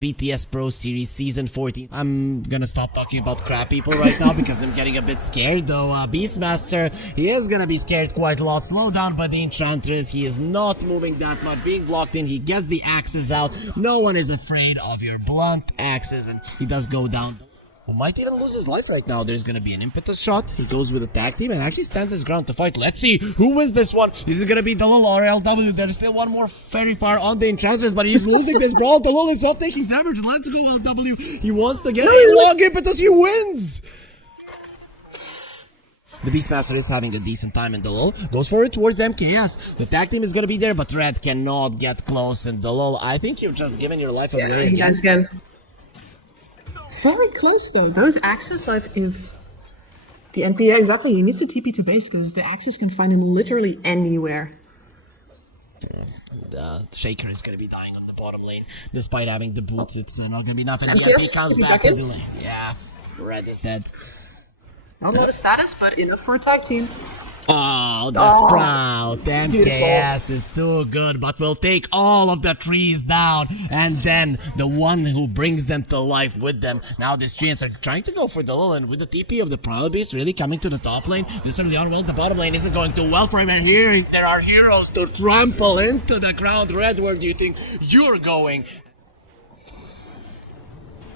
BTS Pro Series Season 14. I'm gonna stop talking about crap people right now because I'm getting a bit scared though. Beastmaster, he is gonna be scared quite a lot. Slowed down by the Enchantress. He is not moving that much. Being blocked in, he gets the axes out. No one is afraid of your blunt axes, and he does go down. Who might even lose his life right now. There's gonna be an impetus shot. He goes with a tag team and actually stands his ground to fight. Let's see who wins this one. Is it gonna be Dalul or LW? There's still one more very far on the Enchantress, but he's losing this brawl. Dalul is not taking damage. Let's go LW. He wants to get a long impetus. He wins. The Beastmaster is having a decent time, and Dalul goes for it towards MKS. The tag team is gonna be there, but Red cannot get close. And Dalul, I think you've just given your life away again. Guys, again. Very close though. Those axes, like if the NPA exactly, he needs to TP to base because the axes can find him literally anywhere. The Shaker is gonna be dying on the bottom lane, despite having the boots. It's not gonna be enough, and the MP comes back to the lane. Yeah, Red is dead. Not a lot of status, but enough for a tag team. Oh, the Sprout. MKS is too good, but will take all of the trees down. And then the one who brings them to life with them. Now the Treants are trying to go for the Lil, and with the TP of the Proud Beast really coming to the top lane. This early on, well, the bottom lane isn't going too well for him. And here there are heroes to trample into the ground. Red, where do you think you're going?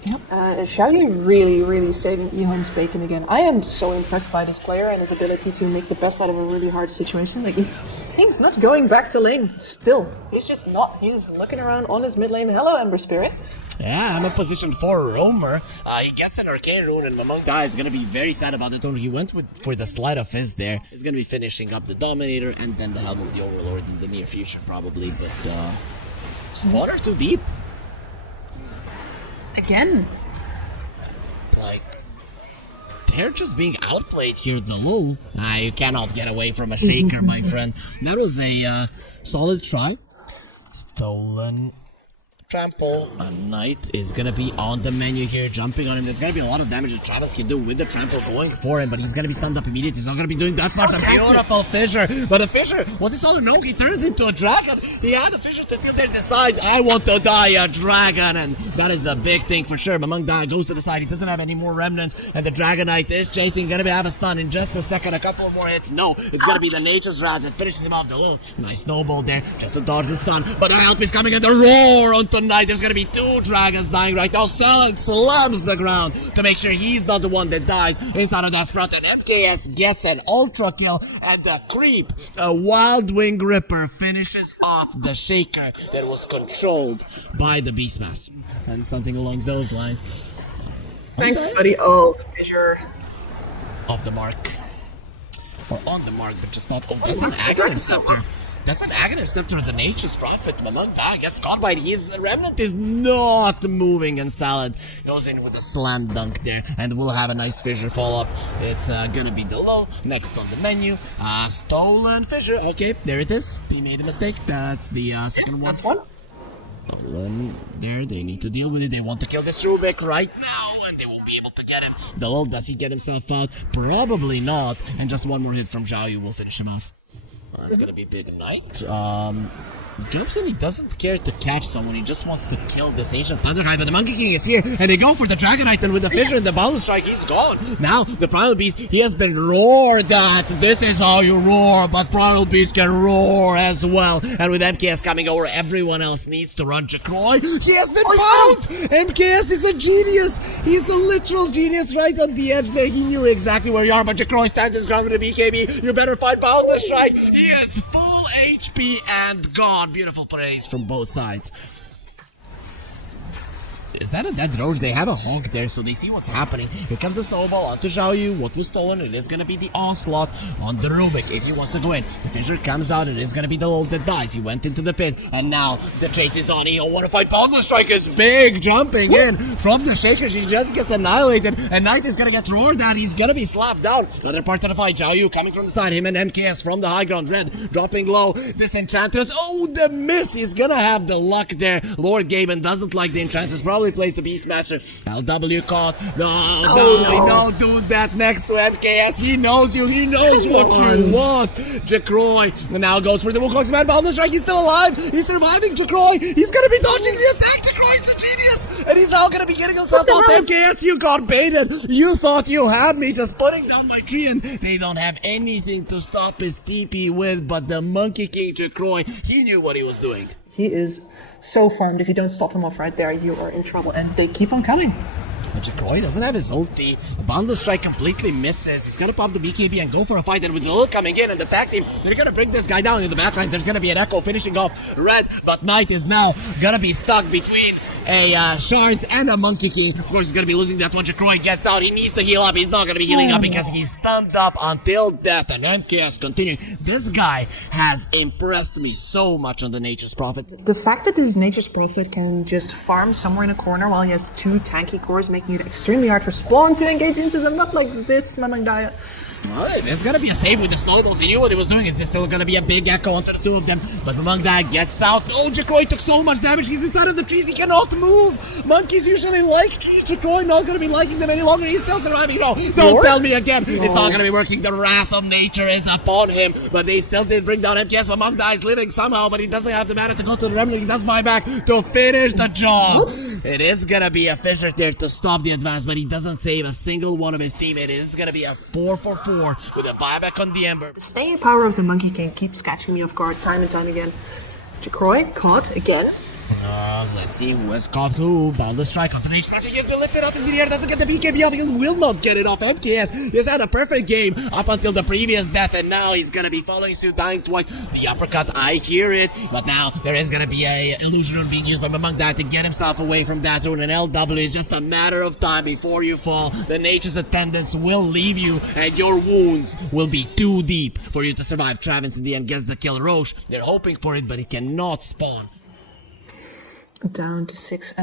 Xiaoyu really saving EHOME's bacon again. I am so impressed by this player and his ability to make the best out of a really hard situation. Like, he's not going back to lane still. He's just not. He's looking around on his mid lane. Hello, Ember Spirit. Yeah, I'm in position for Roamer. He gets an Arcane Rune, and Mamong Da is going to be very sad about it. He went for the Slide of Fizz there. He's going to be finishing up the Dominator and then the Helm of the Overlord in the near future, probably. But, Spawner too deep. Again. Like, they're just being outplayed here, Dalul. You cannot get away from a Shaker, my friend. That was a solid try. Stolen. Trample. A Knight is gonna be on the menu here, jumping on him. There's gonna be a lot of damage that Travis can do with the trample going for him, but he's gonna be stunned up immediately. He's not gonna be doing that much. A beautiful Fissure, but the Fissure, was he stolen? No, he turns into a dragon. He had the Fissure to still there, decides, I want to die a dragon, and that is a big thing for sure. Mamong Da goes to the side. He doesn't have any more remnants, and the Dragon Knight is chasing. Gonna have a stun in just a second. A couple more hits. No, it's gonna be the Nature's Wrath that finishes him off. Dalul, nice snowball there, just to dodge the stun. But the help is coming, and the roar on tonight. There's gonna be two dragons dying right now. Silent slams the ground to make sure he's not the one that dies inside of that Sprout. And MKS gets an ultra kill, and the creep, a Wild Wing Ripper, finishes off the Shaker that was controlled by the Beastmaster. And something along those lines. Thanks, buddy. Oh, Fissure. Off the mark. Or on the mark, but just not. Oh, that's an Aghanim Scepter. That's an Aghanim Scepter of the Nature's Prophet. Mamong Da gets caught by it. His Remnant is not moving, and Salad goes in with a slam dunk there, and we'll have a nice Fissure follow-up. It's gonna be Dalul next on the menu. Stolen Fissure. Okay, there it is. He made a mistake. That's the second one. That's one. There, they need to deal with it. They want to kill this Rubik right now, and they won't be able to get him. Dalul, does he get himself out? Probably not. And just one more hit from Xiaoyu will finish him off. It's gonna be Big Knight. Jumps in, he doesn't care to catch someone, he just wants to kill this ancient Thunderknight, but the Monkey King is here, and they go for the Dragon Knight, and with the Fissure and the Boundless Strike, he's gone. Now, the Primal Beast, he has been roared at. This is how you roar, but Primal Beast can roar as well. And with MKS coming over, everyone else needs to run. Jacroy, he has been found! MKS is a genius! He's a literal genius right on the edge there. He knew exactly where you are, but Jacroy stands his ground with a BKB. You better fight Boundless Strike. He is full HP and gone. Beautiful praise from both sides. Is that a dead roach? They have a honk there, so they see what's happening. Here comes the snowball onto Xiaoyu. What was stolen? It is going to be the onslaught on the Rubik if he wants to go in. The Fissure comes out. It is going to be the old that dies. He went into the pit, and now the chase is on. He don't want to fight. Boundless Strike is big, jumping in from the Shaker. She just gets annihilated, and Knight is going to get roared at. He's going to be slapped down. Another part of the fight. Xiaoyu coming from the side. Him and MKS from the high ground. Red dropping low. This Enchantress. Oh, the miss. He's going to have the luck there. Lord Gaben doesn't like the Enchantress. Probably plays the Beastmaster. LW caught. No, don't do that next to MKS. He knows you. He knows what you want. Jacroy now goes for the Wukong's man. Boundless Strike. He's still alive. He's surviving. Jacroy. He's going to be dodging the attack. Jacroy is a genius. and he's now gonna be getting himself out to MKS. You got baited. You thought you had me just putting down my tree, and they don't have anything to stop his TP with, but the Monkey King Jacroy, he knew what he was doing. He is so farmed. If you don't stop him off right there, you are in trouble, and they keep on coming. But Jacroy doesn't have his ulti. The Boundless Strike completely misses. He's gonna pop the BKB and go for a fight. And with the ult coming in and the tag team, they're gonna bring this guy down in the backlines. There's gonna be an Echo finishing off Red, but Knight is now gonna be stuck between a Shards and a Monkey King. Of course, he's gonna be losing that one. Jacroy gets out. He needs to heal up. He's not gonna be healing up because he's stunned up until death. And MKS continuing. This guy has impressed me so much on the Nature's Prophet. The fact that this Nature's Prophet can just farm somewhere in a corner while he has 2 tanky cores, making it extremely hard for Spawn to engage into them, not like this, Mamangdaya. Alright, there's gonna be a save with the snowballs. He knew what he was doing. It's still gonna be a big echo onto the 2 of them. But Mamangdaya gets out. Oh, Jacroy took so much damage. He's inside of the trees. He cannot move. Monkeys usually like trees. Jacroy not gonna be liking them any longer. He's still surviving. No, don't tell me again. No. It's not gonna be working. The wrath of nature is upon him. But they still did bring down MTS. Mamangdaya is living somehow, but he doesn't have the mana to go to the Remnant. He does buy back to finish the job. Oops. It is gonna be a Fissure there to stop the advance, but he doesn't save a single one of his team. It is gonna be a 4-for-4 with a buyback on the Ember. The staying power of the Monkey King keeps catching me off guard time and time again. Jacroy caught again. Let's see who has caught who. Boundless Strike, continuation. Nothing has been lifted out in the air. Doesn't get the BKB off. He will not get it off. MKS has had a perfect game up until the previous death, and now he's gonna be following suit, dying twice. The uppercut, I hear it, but now there is gonna be a illusion rune being used by Mamangdaya to get himself away from that rune. And LW is just a matter of time before you fall. The Nature's attendants will leave you, and your wounds will be too deep for you to survive. Travis in the end gets the kill. Roche, they're hoping for it, but he cannot spawn. Down to 6.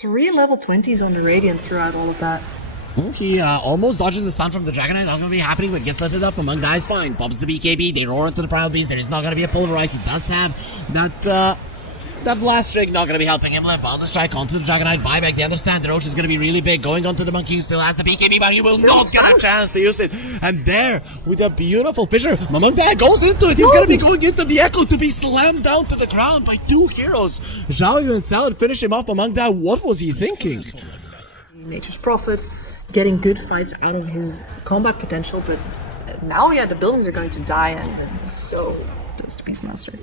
3 level 20s on the Radiant throughout all of that. He almost dodges the stun from the Dragonite. Not gonna be happening, but gets lifted up. Mamangdaya is fine. Pops the BKB. They roar into the Primal Beast. There is not gonna be a Polarize. He does have that blast string, not gonna be helping him. Boundless Strike onto the Dragonite. Buyback. They understand the Roach is gonna be really big. Going onto the Monkey, who still has the BKB, but he will not get a chance to use it. And there, with a beautiful Fissure, Mamangdaya goes into it. He's gonna be going into the Echo to be slammed down to the ground by 2 heroes. Zhao and Salad finish him off. Mamangdaya, what was he thinking? Nature's Prophet getting good fights out of his combat potential, but now, yeah, the buildings are going to die, and so does the Beastmaster.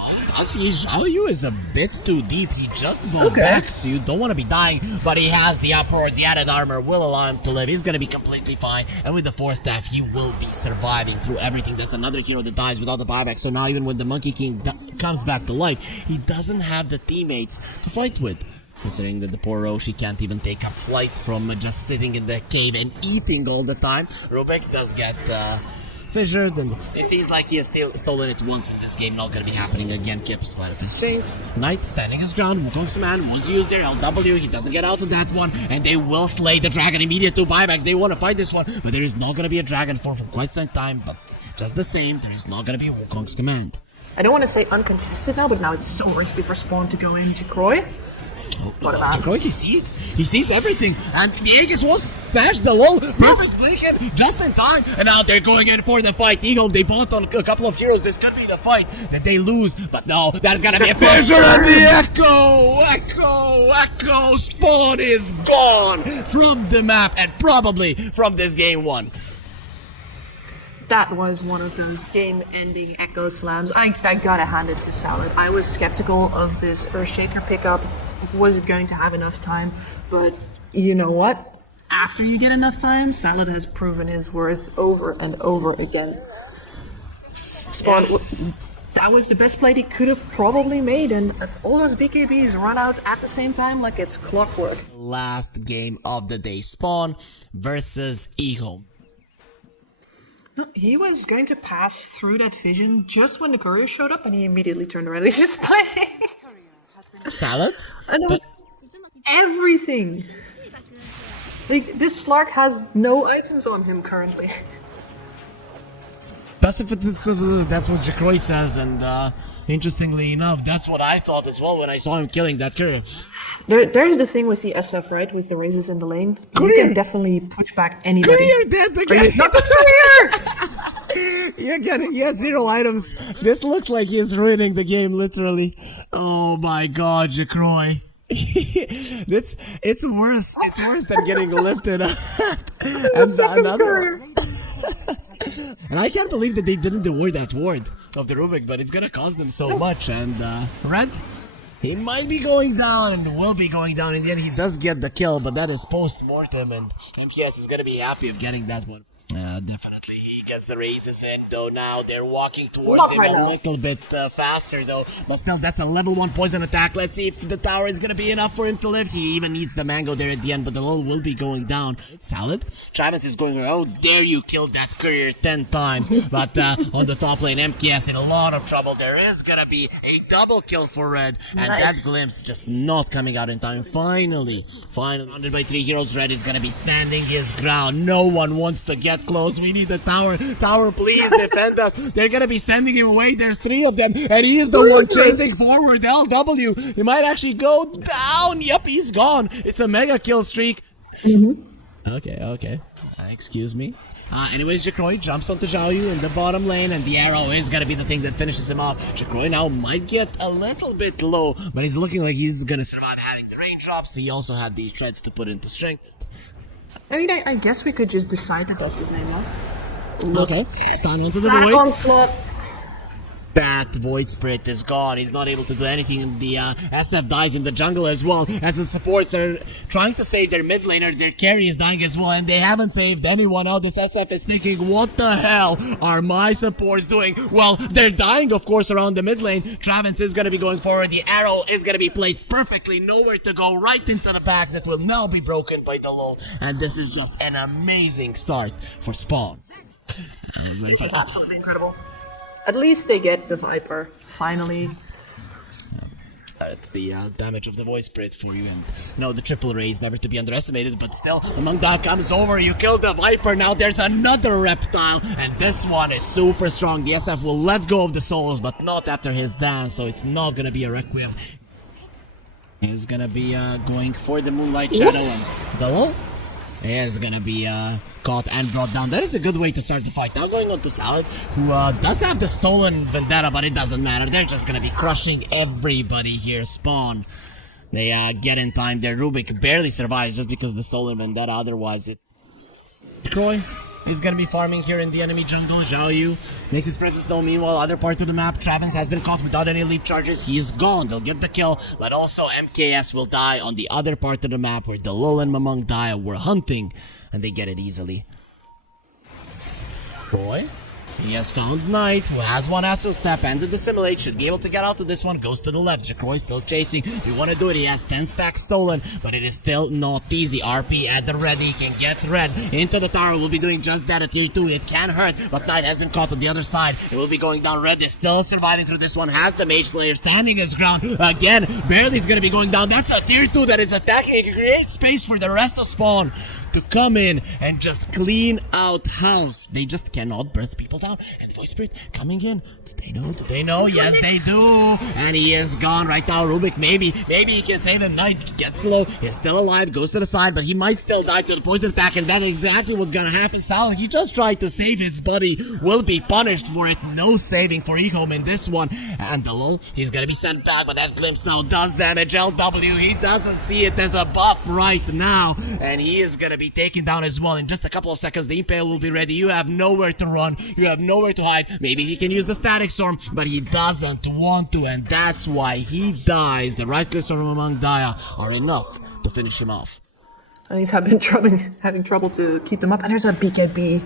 I see Zhao is a bit too deep. He just bought back, so you don't want to be dying, but he has the uproar. The added armor will allow him to live. He's going to be completely fine, and with the Force Staff, he will be surviving through everything. That's another hero that dies without the buyback, so now even when the Monkey King comes back to life, he doesn't have the teammates to fight with. Considering that the poor Roshi can't even take up flight from just sitting in the cave and eating all the time. Rubik does get fissured, and it seems like he has stolen it once in this game. Not gonna be happening again. Kip slide of his chains. Knight standing his ground. Wukong's command was used there. LW, he doesn't get out of that one, and they will slay the dragon. Immediate 2 buybacks. They want to fight this one, but there is not gonna be a dragon for quite some time. But just the same, there is not gonna be Wukong's command. I don't want to say uncontested now, but now it's so risky for Spawn to go in Jacroy. What about Jacroy? He sees everything, and the Aegis was flashed the low, perfect blinking, just in time, and now they're going in for the fight. EHOME, they bought on a couple of heroes. This could be the fight that they lose, but no, that's gonna be a fissure, and the Echo, Spawn is gone from the map, and probably from this game 1. That was one of those game-ending Echo slams. I gotta hand it to Salad. I was skeptical of this Earthshaker pickup. Was it going to have enough time? But you know what? After you get enough time, Salad has proven his worth over and over again. Spawn, that was the best play he could have probably made, and all those BKBs run out at the same time like it's clockwork. Last game of the day, Spawn versus EHOME. He was going to pass through that vision just when the courier showed up, and he immediately turned around and he's just playing. Salad? And it was everything. Like, this Slark has no items on him currently. That's what Jacroy says, and interestingly enough, that's what I thought as well when I saw him killing that courier. There's the thing with the SF, right? With the raises in the lane. Courier. You can definitely push back anybody. Courier dead again! Not the courier! You're getting, he has 0 items. This looks like he is ruining the game, literally. Oh my god, Jacroy. It's worse. It's worse than getting lifted up. And Another. And I can't believe that they didn't avoid that ward of the Rubik, but it's gonna cost them so much. And Red, he might be going down and will be going down. In the end, he does get the kill, but that is post-mortem, and MKS is gonna be happy of getting that one. Definitely. He gets the raises in, though. Now they're walking towards him a little bit faster, though. But still, that's a level 1 poison attack. Let's see if the tower is going to be enough for him to lift. He even needs the mango there at the end, but the lull will be going down. It's solid. Travis is going, oh, dare you kill that courier 10 times. But on the top lane, MKS in a lot of trouble. There is going to be a double kill for Red. And that glimpse just not coming out in time. Finally, 100 by 3 heroes. Red is going to be standing his ground. No one wants to get close. We need the tower. Tower, please defend us. They're gonna be sending him away. There's 3 of them, and he is the one chasing forward. LW, he might actually go down. Yep, he's gone. It's a mega kill streak. Okay. Excuse me. Anyways, Jacroy jumps onto Xiaoyu in the bottom lane, and the arrow is gonna be the thing that finishes him off. Jacroy now might get a little bit low, but he's looking like he's gonna survive having the raindrops. He also had the shreds to put into strength. I mean, I guess we could just decide that that's his name now. Okay, stand onto the That void. onslaught. That Void Spirit is gone. He's not able to do anything. The SF dies in the jungle as well, as the supports are trying to save their mid laner. Their carry is dying as well, and they haven't saved anyone out. This SF is thinking, what the hell are my supports doing? Well, they're dying, of course, around the mid lane. Travis is going to be going forward. The arrow is going to be placed perfectly. Nowhere to go. Right into the back. That will now be broken by the lull. And this is just an amazing start for Spawn. This is absolutely incredible. At least they get the Viper, finally. It's the damage of the Void Spirit for you, and the triple raise never to be underestimated, but still, Among that comes over, you kill the Viper, now there's another Reptile, and this one is super strong. The SF will let go of the souls, but not after his dance, so it's not gonna be a Requiem. He's gonna be going for the Moonlight Shadow, and the lull is gonna be caught and brought down. That is a good way to start the fight. Now going on to Salad, who does have the stolen Vendetta, but it doesn't matter. They're just gonna be crushing everybody here. Spawn, they get in time. Their Rubik barely survives just because the stolen Vendetta. Otherwise, it. Croy is gonna be farming here in the enemy jungle. Xiaoyu makes his presence known. Meanwhile, other part of the map, Travis has been caught without any leap charges. He is gone. They'll get the kill, but also MKS will die on the other part of the map where the Lul and Mamang Daya were hunting, and they get it easily. Roy, he has found Knight, who has one Astral Step and the Dissimulate, should be able to get out of this one, goes to the left. Jacroy still chasing. We want to do it. He has 10 stacks stolen, but it is still not easy. RP at the ready, can get Red into the tower. We'll be doing just that at tier 2. It can hurt, but Knight has been caught on the other side. It will be going down. Red is still surviving through this one, has the Mage Slayer standing his ground. Again, barely is going to be going down. That's a tier 2 that is attacking. It can create space for the rest of Spawn to come in and just clean out house. They just cannot birth people down. And Void Spirit coming in. Do they know? Do they know? Yes, they do. And he is gone right now. Rubik, maybe he can save him. Knight gets low. He's still alive. Goes to the side, but he might still die to the poison attack. And that's exactly what's gonna happen. Sal, he just tried to save his buddy. Will be punished for it. No saving for EHOME in this one. And the lull, he's gonna be sent back, but that glimpse now does damage. LW, he doesn't see it as a buff right now. And he is gonna be taken down as well. In just a couple of seconds, the Impale will be ready. You have nowhere to run. You have nowhere to hide. Maybe he can use the Static Storm, but he doesn't want to, and that's why he dies. The right click storm among Daya are enough to finish him off. And he's having trouble to keep him up. And there's a BKB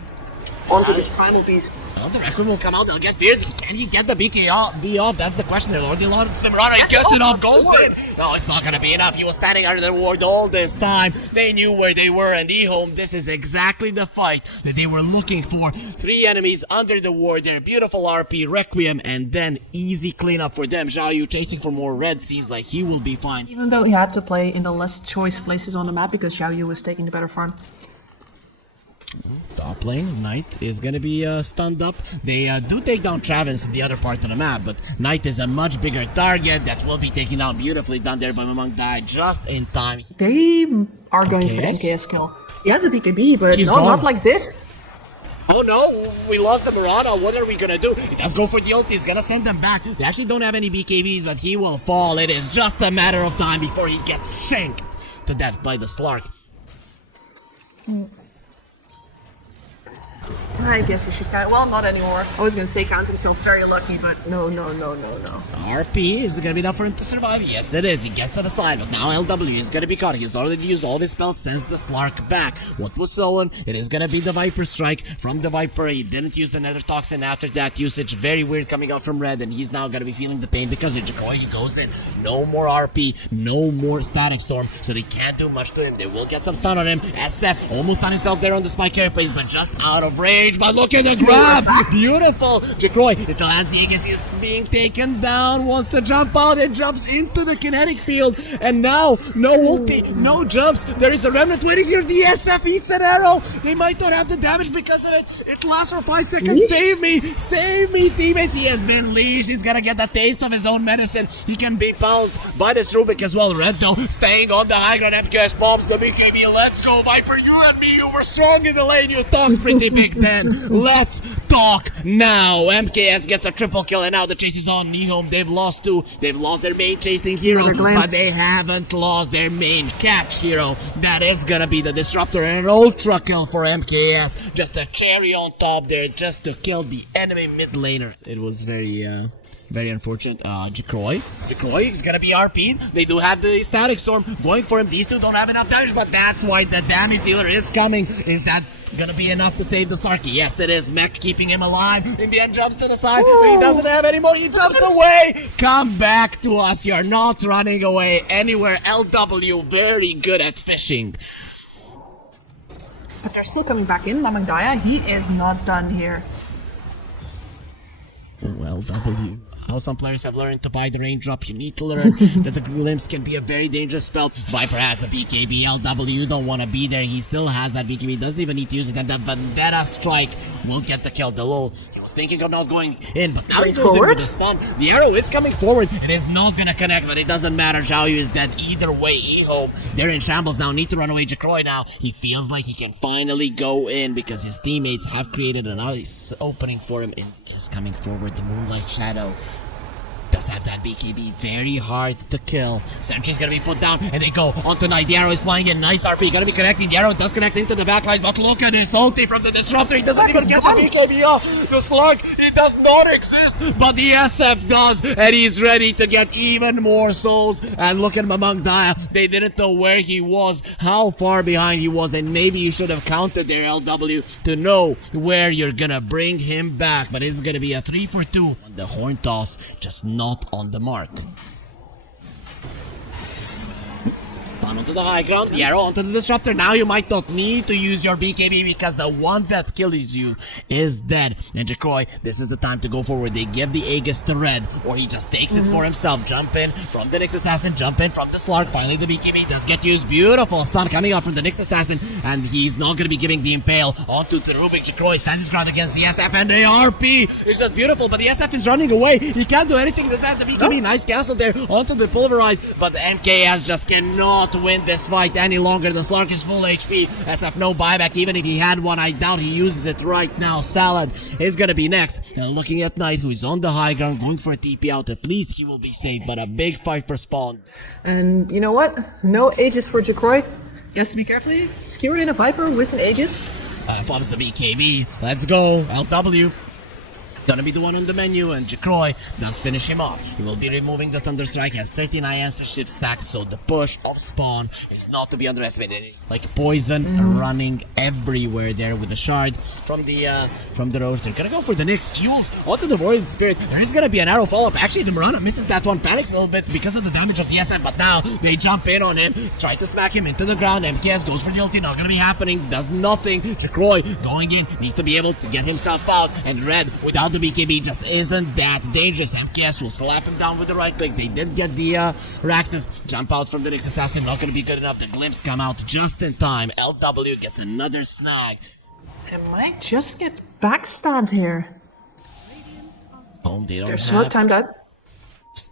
onto this Primal Beast. Well, the Requiem will come out. They'll get feared. Can he get the BKB off? That's the question. They're already launched them running. Gets it off. Goes in. No, it's not going to be enough. He was standing under the ward all this time. They knew where they were. And EHOME, this is exactly the fight that they were looking for. 3 enemies under the ward. Their beautiful RP, Requiem, and then easy cleanup for them. Xiaoyu chasing for more red. Seems like he will be fine. Even though he had to play in the less choice places on the map because Xiaoyu was taking the better farm. Top lane, Knight is gonna be stunned up. They do take down Travis in the other part of the map, but Knight is a much bigger target that will be taken down. Beautifully done there by Mamang Dai, just in time. They are going for the MKS kill. He has a BKB, but not like this. Oh no, we lost the Murata. What are we gonna do? He does go for the ult. He's gonna send them back. They actually don't have any BKBs, but he will fall. It is just a matter of time before he gets shanked to death by the Slark. I guess he should count. Well, not anymore. I was gonna say count himself very lucky, but no. RP, is it gonna be enough for him to survive? Yes, it is. He gets to the side, but now LW is gonna be caught. He's already used all his spells, sends the Slark back. What was stolen? It is gonna be the Viper Strike from the Viper. He didn't use the Nether Toxin after that usage. Very weird coming out from Red, and he's now gonna be feeling the pain because of Jakoi. He goes in. No more RP, no more Static Storm, so they can't do much to him. They will get some stun on him. SF almost on himself there on the Spike Carapace, but just out of range. But look at the grab! Beautiful! Jakoi still has the Aegis. He is being taken down. Wants to jump out and jumps into the kinetic field. And now, no ulti, no jumps. There is a remnant waiting here. The SF eats an arrow. They might not have the damage because of it. It lasts for 5 seconds. Leash? Save me, teammates. He has been leashed. He's gonna get the taste of his own medicine. He can be pounced by this Rubik as well. Red though, staying on the high ground. MKS bombs the BKB. Let's go, Viper. You and me, you were strong in the lane. You talked pretty big then. Let's talk now. MKS gets a triple kill, and now the chase is on EHOME. They've lost 2. They've lost their main chasing hero, but they haven't lost their main catch hero. That is gonna be the Disruptor, and an ultra kill for MKS. Just a cherry on top there, just to kill the enemy mid laner. It was very unfortunate. Jakoi is gonna be RP'd. They do have the Static Storm going for him. These two don't have enough damage, but that's why the damage dealer is coming. Is that gonna be enough to save the Starky? Yes, it is. Mech keeping him alive. In the end, jumps to the side, but he doesn't have any more. He jumps away. Come back to us. You're not running away anywhere. LW, very good at fishing. But they're still coming back in. Mamangdaya, he is not done here. Well, W. How some players have learned to buy the raindrop. You need to learn that the glimpse can be a very dangerous spell. Viper has a BKB. LW, you don't want to be there. He still has that BKB. Doesn't even need to use it. And that Vendetta Strike will get the kill. The lull. He was thinking of not going in, but now he goes in with the stun. The arrow is coming forward. It is not going to connect, but it doesn't matter. Xiaoyu is dead either way. EHOME, they're in shambles now. Need to run away. Jakoi now. He feels like he can finally go in because his teammates have created a nice opening for him. And is coming forward. The Moonlight Shadow does have that BKB, very hard to kill. Sentry's gonna be put down, and they go onto Knight. The arrow is flying in, nice RP, gonna be connecting. The arrow does connect into the backlines, but look at this ulti from the Disruptor. He doesn't even get the BKB off. The Slark, he does not exist, but the SF does, and he's ready to get even more souls. And look at Mamangdaya. They didn't know where he was, how far behind he was, and maybe you should have counted their LW to know where you're gonna bring him back. But it's gonna be a 3-for-2 on the horn toss, just not on the mark. Stun onto the high ground, the arrow onto the Disruptor. Now you might not need to use your BKB because the one that kills you is dead. And Jakoi, this is the time to go forward. They give the Aegis to Red, or he just takes it for himself. Jump in from the Nyx Assassin, jump in from the Slark. Finally the BKB does get used. Beautiful stun coming out from the Nyx Assassin, and he's not going to be giving the Impale onto the Rubik. Jakoi stands his ground against the SF, and the RP is just beautiful, but the SF is running away. He can't do anything. This has the BKB. Nice castle there onto the Pulverize, but the MKS just cannot win this fight any longer. The Slark is full HP. SF no buyback. Even if he had one, I doubt he uses it right now. Salad is gonna be next. And looking at Knight, who is on the high ground, going for a TP out. At least he will be safe, but a big fight for spawn. And you know what? No Aegis for Jakoi. He has to be carefully skewer in a Viper with an Aegis. Pops the BKB. Let's go. LW. Gonna be the one on the menu, and Jakoi does finish him off. He will be removing the Thunderstrike, has 39 answer shift stacks, so the push of spawn is not to be underestimated. Like poison running everywhere there with the shard from the Roach. They're gonna go for the Nyx. Eul's onto the Void Spirit. There is gonna be an arrow follow-up. Actually, the Mirana misses that one, panics a little bit because of the damage of the SF, but now they jump in on him, try to smack him into the ground. MKS goes for the ulti, not gonna be happening, does nothing. Jakoi going in, needs to be able to get himself out, and Red, without the BKB, just isn't that dangerous. MKS will slap him down with the right clicks. They did get the Raxus. Jump out from the Nyx Assassin, not gonna be good enough. The Glimpse come out just in time. LW gets another snag. They might just get backstabbed here. They don't They're so timed out.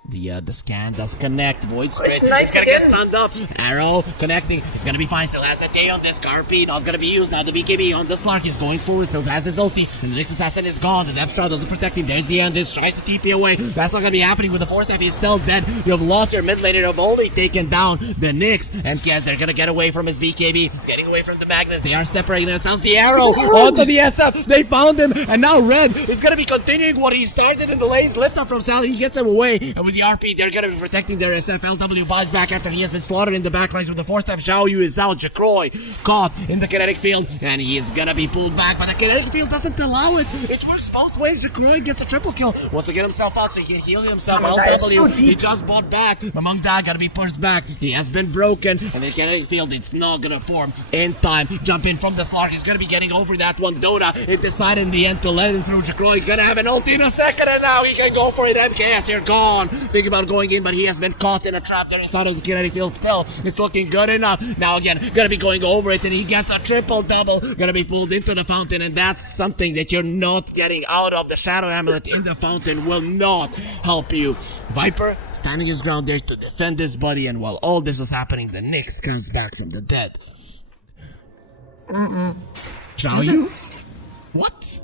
The scan does connect. Void Spirit. It's nice It's gonna get again. stunned up. Arrow connecting. It's gonna be fine. Still has the day on this. RP not gonna be used now. The BKB on the Slark is going forward. Still has his ulti. And the next assassin is gone. The Death Straw doesn't protect him. There's the end. This tries to TP away. That's not gonna be happening with the Force Knife. He's still dead. You have lost your mid laner. You have only taken down the Nyx. MKS, they're gonna get away from his BKB. Getting away from the Magnus. They are separating themselves. The arrow onto the SF. They found him. And now Red is gonna be continuing what he started in the lanes. Lift up from Sally. He gets him away. And with the RP, they're gonna be protecting their SF. LW buys back after he has been slaughtered in the backlines with the Force Knife. Xiao Yu is out. Jacroy caught in the kinetic field. And he is gonna be pulled back. But the kinetic field doesn't allow it. It works both ways. Jacroy gets a triple kill. Wants to get himself out so he can heal himself. LW, he just bought back. Among that, gotta be pushed back. He has been broken. And the kinetic field, it's not gonna form in time. Jump in from the Slark. He's gonna be getting over that one. Dota, it decided in the end to let him through. Jacroy, he's gonna have an ult in a second. And now he can go for it. MKS, you're gone. Think about going in, but he has been caught in a trap there inside of the kinetic field still. It's looking good enough. Now again, gonna be going over it, and he gets a triple double. Gonna be pulled into the fountain, and that's something that you're not getting out of. The Shadow Amulet in the fountain will not help you. Viper standing his ground there to defend his buddy, and while all this is happening, the Nyx comes back from the dead. Xiao Yu? What?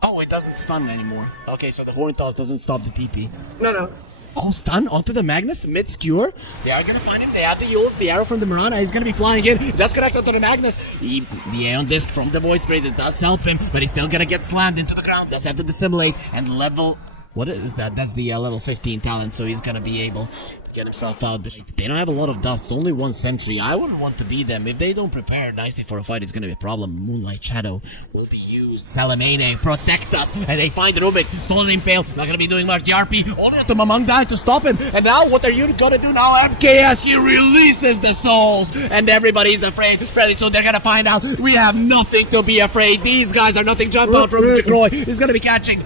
Oh, it doesn't stun anymore. Okay, so the Horn Toss doesn't stop the TP. No. Oh, stun onto the Magnus, mid-skewer. They are gonna find him. They have the use the arrow from the Mirana. He's gonna be flying in. That's connect onto the Magnus. The Aeon Disc from the Void Spirit, it does help him, but he's still gonna get slammed into the ground. Does have to dissimulate and level. What is that? That's the level 15 talent, so he's gonna be able to get himself out. They don't have a lot of dust, it's only one sentry. I wouldn't want to be them. If they don't prepare nicely for a fight, it's gonna be a problem. Moonlight Shadow will be used. Salamene, protect us. And they find Rubik. Stolen Impale, not gonna be doing much. The RP, only to Mamang Dai to stop him. And now, what are you gonna do now? MKS, he releases the souls. And everybody's afraid. Fairly soon, they're gonna find out. We have nothing to be afraid. These guys are nothing. Jump out from Jacroy. He's gonna be catching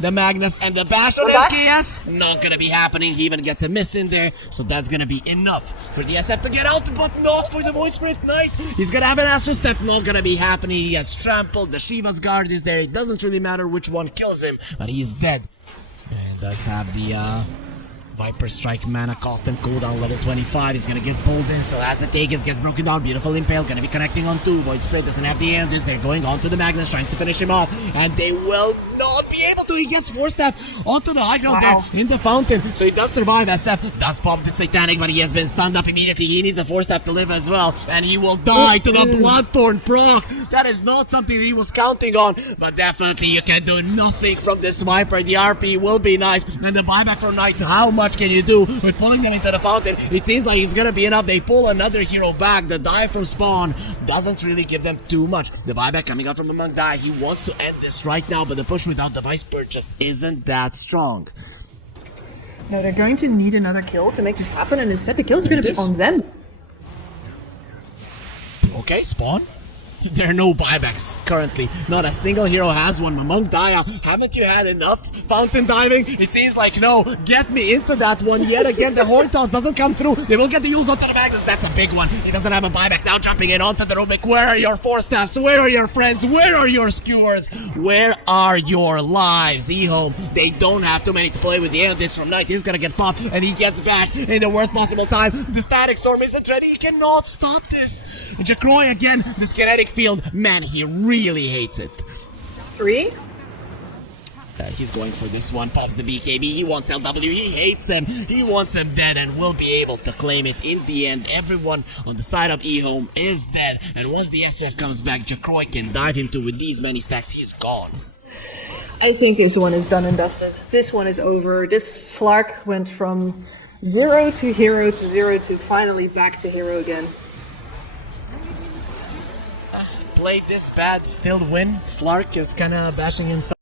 the Magnus and the bash on MKS. Not gonna be happening. He even gets a miss in there. So that's gonna be enough for the SF to get out, but not for the Void Spirit Knight. He's gonna have an Astral Step. Not gonna be happening. He gets trampled. The Shiva's Guard is there. It doesn't really matter which one kills him, but he's dead. And does have the Viper Strike mana cost and cooldown level 25. He's gonna get pulled in. Still has the Tagus, gets broken down. Beautiful Impale, gonna be connecting on 2. Void Spirit doesn't have the end. They're going on to the Magnus, trying to finish him off. And they will not be able to. He gets forced up onto the high ground there in the fountain. So he does survive. SF does pop the Satanic, but he has been stunned up immediately. He needs a force staff to live as well. And he will die to the Bloodthorn proc. That is not something that he was counting on. But definitely you can do nothing from this Viper. The RP will be nice. And the buyback from Knight, how much can you do with pulling them into the fountain? It seems like it's gonna be enough. They pull another hero back. The dive from Spawn doesn't really give them too much. The buyback coming up from the Monk Die. He wants to end this right now, but the push without the Vice Bird just isn't that strong. No, they're going to need another kill to make this happen, and instead the kill is going to be on them. Okay, Spawn. There are no buybacks currently. Not a single hero has one. Among Daya, haven't you had enough fountain diving? It seems like no. Get me into that one yet again. The Horn Toss doesn't come through. They will get the use onto the Magnus. That's a big one. He doesn't have a buyback. Now jumping in onto the Rubik. Where are your Force Staffs? Where are your friends? Where are your skewers? Where are your lives? EHOME, they don't have too many to play with. The Aeon from Knight, he's gonna get popped, and he gets bashed in the worst possible time. The Static Storm isn't ready. He cannot stop this. Jacroy again, this kinetic field, man, he really hates it. 3? He's going for this one, pops the BKB, he wants LW, he hates him, he wants him dead, and will be able to claim it in the end. Everyone on the side of EHOME is dead, and once the SF comes back, Jacroy can dive him to with these many stacks, he's gone. I think this one is done and dusted. This one is over. This Slark went from 0 to hero to 0 to finally back to hero again. Played this bad, still win. Slark is kinda bashing himself.